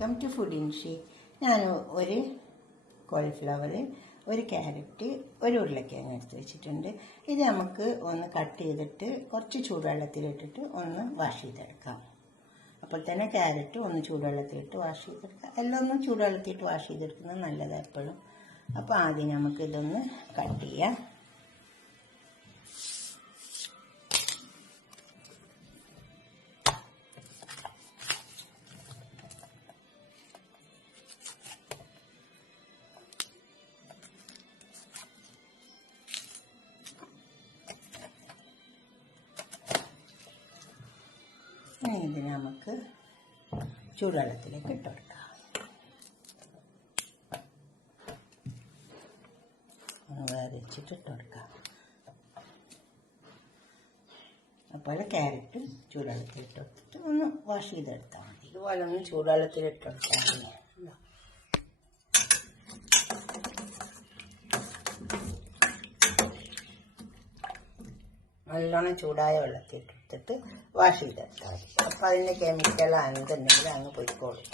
Welcome to food ഇൻഷി. ഞാൻ ഒരു cauliflower, ഒരു ക്യാരറ്റ്, ഒരു ഉരുളക്കിഴങ്ങ് എടുത്ത് വെച്ചിട്ടുണ്ട്. ഇത് നമുക്ക് ഒന്ന് കട്ട് ചെയ്തിട്ട് കുറച്ച് ചൂടുവെള്ളത്തിലിട്ടിട്ട് ഒന്ന് വാഷ് ചെയ്തെടുക്കാം. അപ്പോൾ തന്നെ ക്യാരറ്റ് ഒന്ന് ചൂടുവെള്ളത്തിലിട്ട് വാഷ് ചെയ്തെടുക്കാം. എല്ലാം ഒന്ന് ചൂടുവെള്ളത്തിലിട്ട് വാഷ് ചെയ്തെടുക്കുന്നത് നല്ലതാണ് എപ്പോഴും. അപ്പോൾ ആദ്യം നമുക്ക് ഇതൊന്ന് കട്ട് ചെയ്യാം. ഇത് നമുക്ക് ചൂടുവെള്ളത്തിലേക്ക് ഇട്ട് കൊടുക്കാം. വേവിച്ചിട്ട് ഇട്ട് കൊടുക്കാം. അതുപോലെ ക്യാരറ്റും ചൂടുവെള്ളത്തിൽ ഇട്ട് കൊടുത്തിട്ട് ഒന്ന് വാഷ് ചെയ്തെടുത്താൽ മതി. ഇതുപോലെ ഒന്ന് ചൂടുവെള്ളത്തിൽ ഇട്ട് കൊടുത്താൽ മതി. നല്ലോണം ചൂടായ വെള്ളത്തിൽ ഇട്ടിട്ട് വാഷ് ചെയ്തെടുത്താൽ മതി. അപ്പം അതിൻ്റെ കെമിക്കൽ എന്തുണ്ടെങ്കിൽ അങ്ങ് പൊയ്ക്കോളും.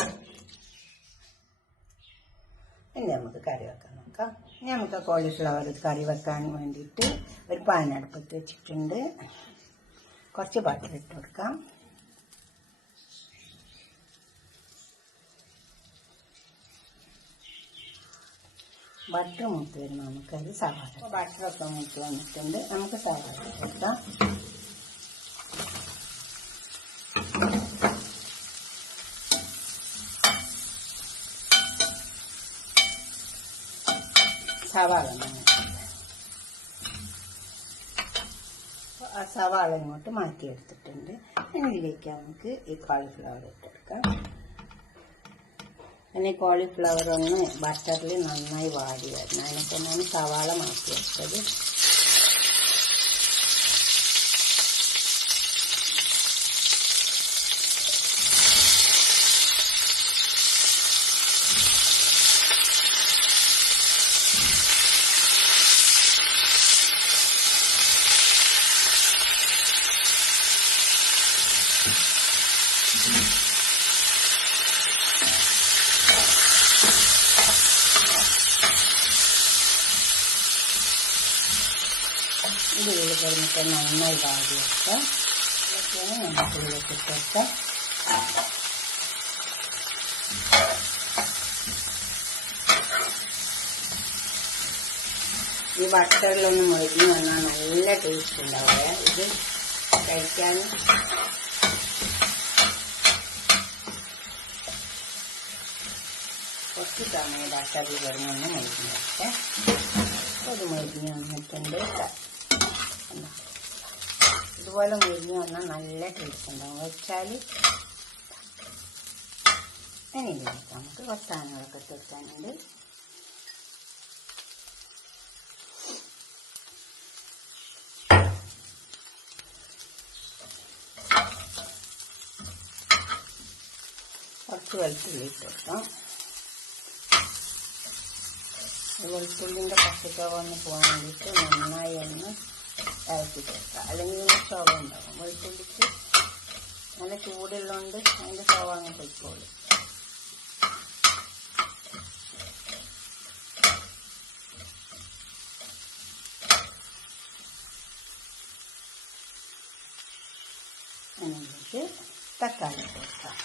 ഇനി നമുക്ക് കറി വെക്കാൻ നോക്കാം. ഇനി നമുക്ക് കോളിഫ്ലവർ കറി വെക്കാൻ വേണ്ടിയിട്ട് ഒരു പാൻ അടുപ്പത്ത് വെച്ചിട്ടുണ്ട്. കുറച്ച് ബട്ടർ ഇട്ട് കൊടുക്കാം. ബട്ടർ മൂത്ത് വരുമ്പോൾ നമുക്കത് സവാള, ബട്ടറൊക്കെ മൂത്ത് വന്നിട്ടുണ്ട്. നമുക്ക് സവാള കൊടുക്കാം. സവാള ആ സവാള ഇങ്ങോട്ട് മാറ്റിയെടുത്തിട്ടുണ്ട്. ഇനി ഇതിലേക്ക് നമുക്ക് ഈ കോളിഫ്ലവർ ഇട്ടെടുക്കാം. പിന്നെ കോളിഫ്ലവർ ഒന്ന് ബട്ടറിൽ നന്നായി വാടി വരണം. അതിനൊക്കെയാണ് സവാള മാറ്റിയെടുത്തത്. ഇത് ഉള്ളിൽ കിടന്നിട്ട് നന്നായി വാടി വെക്കാം. ഇതൊക്കെയാണ് നമുക്ക് ഉള്ളിലേക്ക് ഇട്ടുവെക്കാം. ഈ ബട്ടറിലൊന്ന് മുഴുകി വന്നാൽ നല്ല ടേസ്റ്റ് ഉണ്ടാവുക ഇത് കഴിക്കാൻ. കുറച്ച് സമയം ബട്ടറിൽ കിടന്നൊന്ന് മുഴുകി വെക്കാം. അത് മുഴുകി വന്നിട്ടുണ്ട്. ഇതുപോലെ മുരിഞ്ഞ് വന്നാൽ നല്ല ടേസ്റ്റ് ഉണ്ടാവും വെച്ചാൽ. ഇനി നമുക്ക് കുറച്ച് സാധനങ്ങളൊക്കെ ഇട്ടെടുക്കാനുണ്ട്. കുറച്ച് വെളുത്തുള്ളി ഇട്ട് കൊടുക്കാം. വെളുത്തുള്ളിൻ്റെ പച്ചച്ചോവ ഒന്ന് പോകാൻ വേണ്ടിയിട്ട് നന്നായി ഒന്ന് ഇറക്കി ചേർക്കുക. അല്ലെങ്കിൽ ഇതിൻ്റെ ചുവ ഉണ്ടാവും. വെളുത്തുള്ളിക്ക് നല്ല ചൂടുള്ളതുകൊണ്ട് അതിൻ്റെ ചുവ അങ്ങ് പൊയ്ക്കോളും. അതിലേക്ക് തക്കാളി ചേർക്കാം.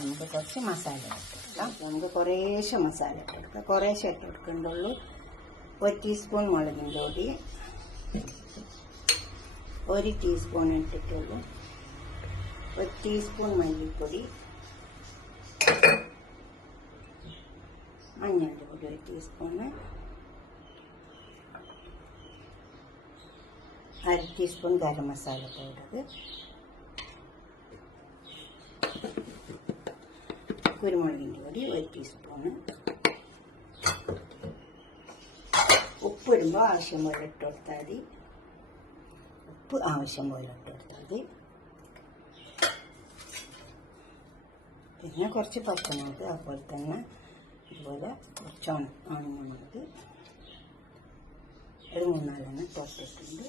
നമുക്ക് കുറച്ച് മസാല ഇട്ടെടുക്കാം. നമുക്ക് കുറേശ്ശെ മസാല ഇട്ടെടുക്കാം. കുറേശ്ശെ ഇട്ട് കൊടുക്കേണ്ടുള്ളൂ. 1 ടീസ്പൂൺ മുളകിൻ്റെ പൊടി, 1 ടീസ്പൂൺ ഇട്ടിട്ടുള്ളൂ. 1 ടീസ്പൂൺ മല്ലിപ്പൊടി, മഞ്ഞളുടെ പൊടി 1 teaspoon, 1/2 teaspoon garam masala powder, കുരുമുളകിൻ്റെ പൊടി 1 ടീസ്പൂണ്, ഉപ്പ് ഇടുമ്പോൾ ആവശ്യം പോലെ ഇട്ട് കൊടുത്താൽ മതി. ഉപ്പ് ആവശ്യം പോലെ ഇട്ട് കൊടുത്താൽ മതി. പിന്നെ കുറച്ച് പച്ചമുളക്, അതുപോലെ തന്നെ ഇതുപോലെ കുറച്ച് ഉണങ്ങമുളക്, ഒരു 3-4 തൊട്ടിട്ടുണ്ട്.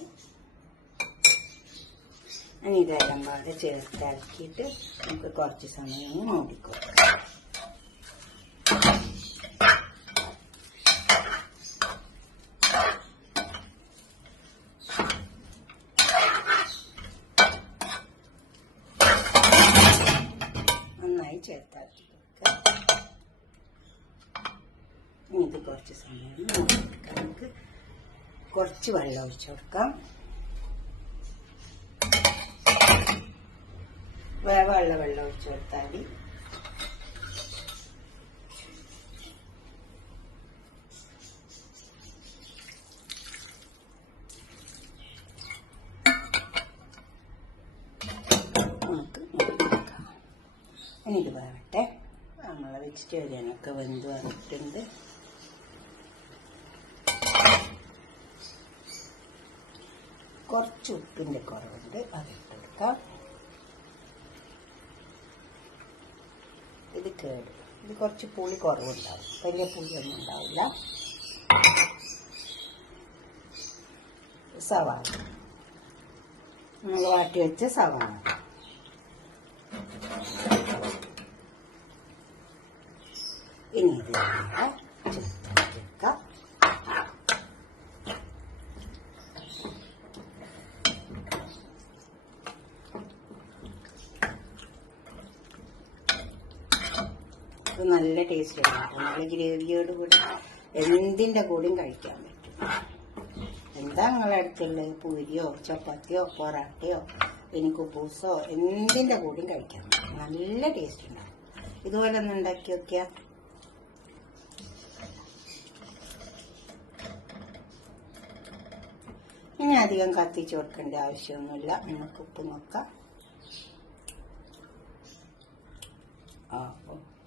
ഇനി ഇതെല്ലാം പാടെ ചേർത്ത് ഇറക്കിയിട്ട് നമുക്ക് കുറച്ച് സമയം മൂടിക്കൊടുക്കാം. നന്നായി ചേർത്താക്കി കൊടുക്കുക. ഇനി ഇത് കുറച്ച് സമയം മൂടിക്കൊടുക്കാം. നമുക്ക് കുറച്ച് വെള്ളം ഒഴിച്ചു കൊടുക്കാം. വേവുള്ള വെള്ളം ഒഴിച്ചു കൊടുത്താൽ മതി. നമുക്ക് നോക്കാം. ഇനി ഇത് വേവട്ടെ. നമ്മളെ വെജിറ്റേറിയനൊക്കെ വെന്ത് വന്നിട്ടുണ്ട്. കുറച്ച് ഉപ്പിൻ്റെ കുറവുണ്ട്, അതിട്ട് കൊടുക്കാം. ഇത് കേട്, ഇത് കുറച്ച് പുളി കുറവുണ്ടാവും, വലിയ പുളിയൊന്നും ഉണ്ടാവില്ല. സവാള, നമ്മൾ വാട്ടി വെച്ച സവാള. ഇനി ഇത് ചേർക്കാം. നല്ല ടേസ്റ്റ് ഉണ്ടാകും. നല്ല ഗ്രേവിയോട് കൂടി എന്തിൻ്റെ കൂടെയും കഴിക്കാൻ പറ്റും. എന്താ നിങ്ങളുടെ അടുത്തുള്ളത്? പൂരിയോ ചപ്പാത്തിയോ പൊറാട്ടയോ ഇനി കുബൂസോ എന്തിൻ്റെ കൂടെയും കഴിക്കാൻ പറ്റും. നല്ല ടേസ്റ്റ് ഉണ്ടാകും. ഇതുപോലെ ഒന്ന് ഉണ്ടാക്കി നോക്കിയാൽ. ഇനി അധികം കത്തിച്ച് കൊടുക്കേണ്ട ആവശ്യമൊന്നുമില്ല. നമുക്ക് ഉപ്പ് നോക്കാം.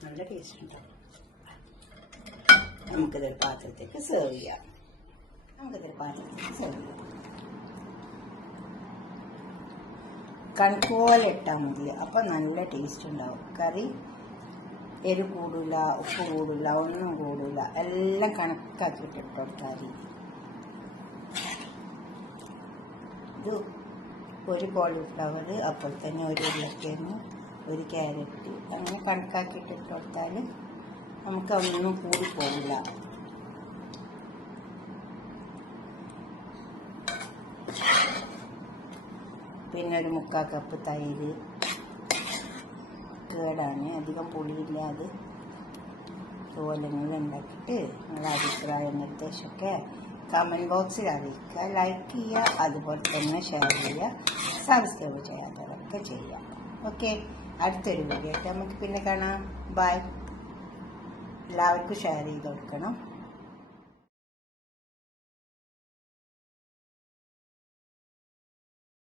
നല്ല ടേസ്റ്റ് ഉണ്ടാവും. നമുക്കിതൊരു പാത്രത്തേക്ക് സെർവ് ചെയ്യാം. കണക്ക് പോലെ ഇട്ടാൽ മതി. അപ്പം നല്ല ടേസ്റ്റ് ഉണ്ടാവും. കറി എരിവ് കൂടില്ല, ഉപ്പ് കൂടില്ല, ഒന്നും കൂടില്ല. എല്ലാം കണക്കാക്കിയിട്ട് ഇട്ട് കൊടുത്താൽ മതി. ഇത് ഒരു കോളിഫ്ലവർ, അപ്പോൾ തന്നെ ഒരു ഉരുളക്കിഴങ്ങ്, ഒരു ക്യാരറ്റ്, അങ്ങനെ കണക്കാക്കിയിട്ട് ഇട്ട് കൊടുത്താൽ നമുക്ക് ഒന്നും കൂടി പോകില്ല. പിന്നെ ഒരു 3/4 കപ്പ് തൈര്. കേടാണ്, അധികം പുളിയില്ല. അത് ഇതുപോലെ ഉണ്ടാക്കിയിട്ട് നിങ്ങളുടെ അഭിപ്രായം നിർദ്ദേശമൊക്കെ കമൻറ്റ് ബോക്സിൽ അറിയിക്കുക. ലൈക്ക് ചെയ്യുക, അതുപോലെ തന്നെ ഷെയർ ചെയ്യുക, സബ്സ്ക്രൈബ് ചെയ്യാത്തവരൊക്കെ ചെയ്യുക. ഓക്കെ, അടുത്തൊരു വീഡിയോ ആയിട്ട് നമുക്ക് പിന്നെ കാണാം. ബൈ. എല്ലാവർക്കും ഷെയർ ചെയ്ത് കൊടുക്കണം.